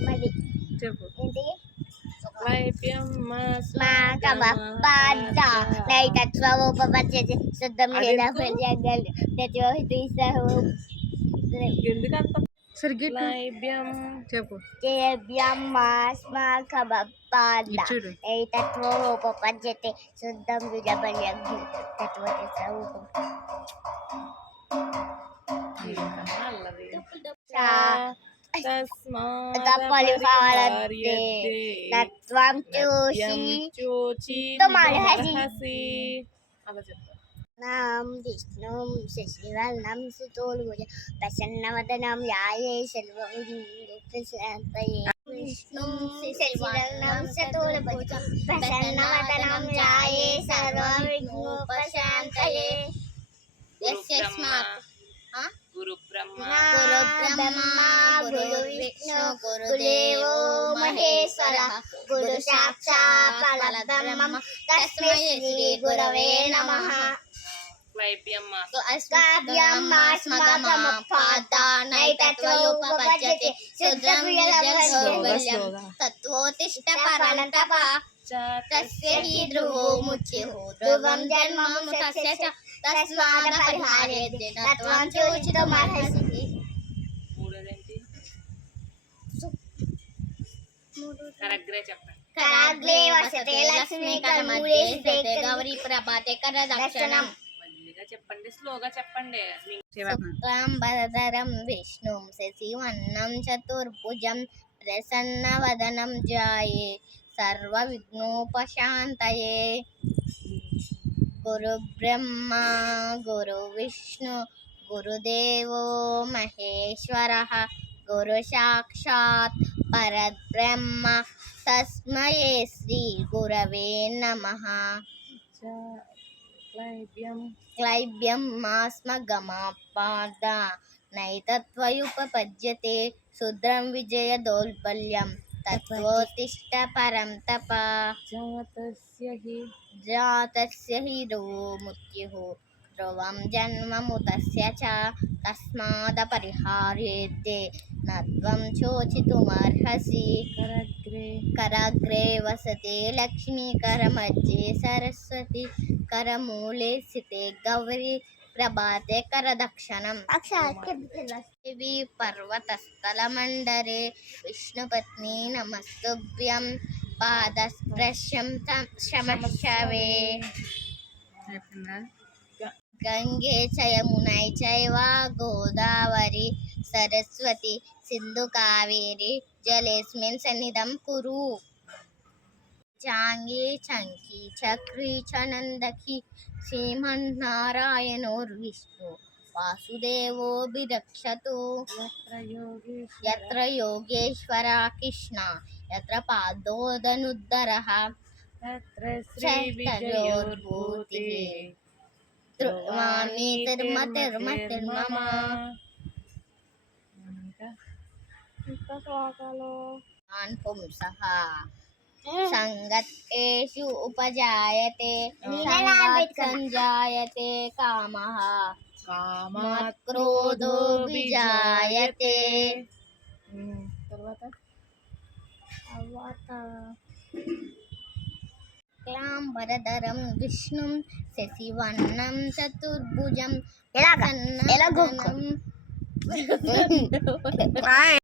మరి చెప్పు. ఏంటి క్లైబ్యం మాకమపాద నైతత్వోపపద్యతే శుద్ధం లేదా ప్రజగల్ తత్వహితైసహో ఎందుకంత క్లైబ్యం చెప్పు. మాస్మాకమపాద ఇచ్చుడు నైతత్వోపపద్యతే శుద్ధం లేదా ప్రజగల్ తత్వహితైసహో తత్వం చూసి తుమర్హసి నాం విష్ణుం శశివర్ణం సుతోర్భుజం ప్రసన్నవదనం ధ్యాయే సర్వం ప్రశాంతయే విష్ణుం శశివర్ణం సుతోర్భుజం ప్రసన్నవదనం ధ్యాయే సర్వం ప్రశాంతయే యస్మాత్ గురు బ్రహ్మ గురు విష్ణు గురుదేవో మహేశ్వర గురు సాక్షాత్ పరబ్రహ్మ తస్మై శ్రీ గురవే నమః క్లైబ్యం మాస్మాకమపాద నైతత్వోపపద్యతే శుద్ధం విజయం తత్వోత్తిష్ట పరంతప తస్య హి ధ్రువో ముచ్యః ధ్రువం జన్మము తస్య చ తస్మాత్ పరిహార్యతే తత్వం చూసి తుమర్హసి మూడోదేంటి? కరగ్రే చెప్పండి. కరాగ్రే వసతే లక్ష్మీ కర్మూరే స్థితే గౌరీ ప్రభాతే కరదక్షిణం మెల్లిగా చెప్పండి, స్లోగా చెప్పండి. శుక్లాంబరధరం విష్ణుం శశివర్ణం చతుర్భుజం ప్రసన్నవదనం ధ్యాయే సర్వ విఘ్నోపశాంతయే గురు బ్రహ్మ గురు విష్ణు గురుదేవో మహేశ్వర గురు సాక్షాత్ పరబ్రహ్మ తస్మై శ్రీ గురవే నమః క్లైబ్యం మాస్మగమపాద నైతత్వయుపపద్యతే శూద్రం విజయ దౌర్బల్యం తత్వోత్తిష్ట పరం తప జాతస్య హి ధ్రువో ముత్యుః ధ్రువం జన్మము తస్య చ తస్మాద్ పరిహార్యేతే నత్వం శోచితుమర్హసి కరాగ్రే వసతే లక్ష్మీ కరమధ్యే సరస్వతి కరమూలే స్థితే గౌరీ ప్రభాతే కరదక్షిణం దేవి పర్వతస్థలమండరే విష్ణుపత్ని నమస్తుభ్యం పాదస్పృశ్యం క్షమశ్చవే గంగే చ యమునై చైవ గోదావరి సరస్వతి సింధు కావేరి జలేస్మిన్ సన్నిధం కురు చాంగే చంకీ చక్రీ చ నందకి శ్రీమన్నారాయణోర్విష్ణు వాసుదేవో బిరక్షతు యత్ర యోగేశ్వర కృష్ణ యత్ర పాదోదనుద్ధరః తత్రోర్భూతిః ధ్రువామి తిర్మతిర్మతిర్మమ పుంసః సంగతేషు ఉపజాయతే సంజాయతే కామః కామాత్ క్రోధో విజాయతే తర్వాత క్లాంబరధరం విష్ణుం శశివర్ణం చతుర్భుజం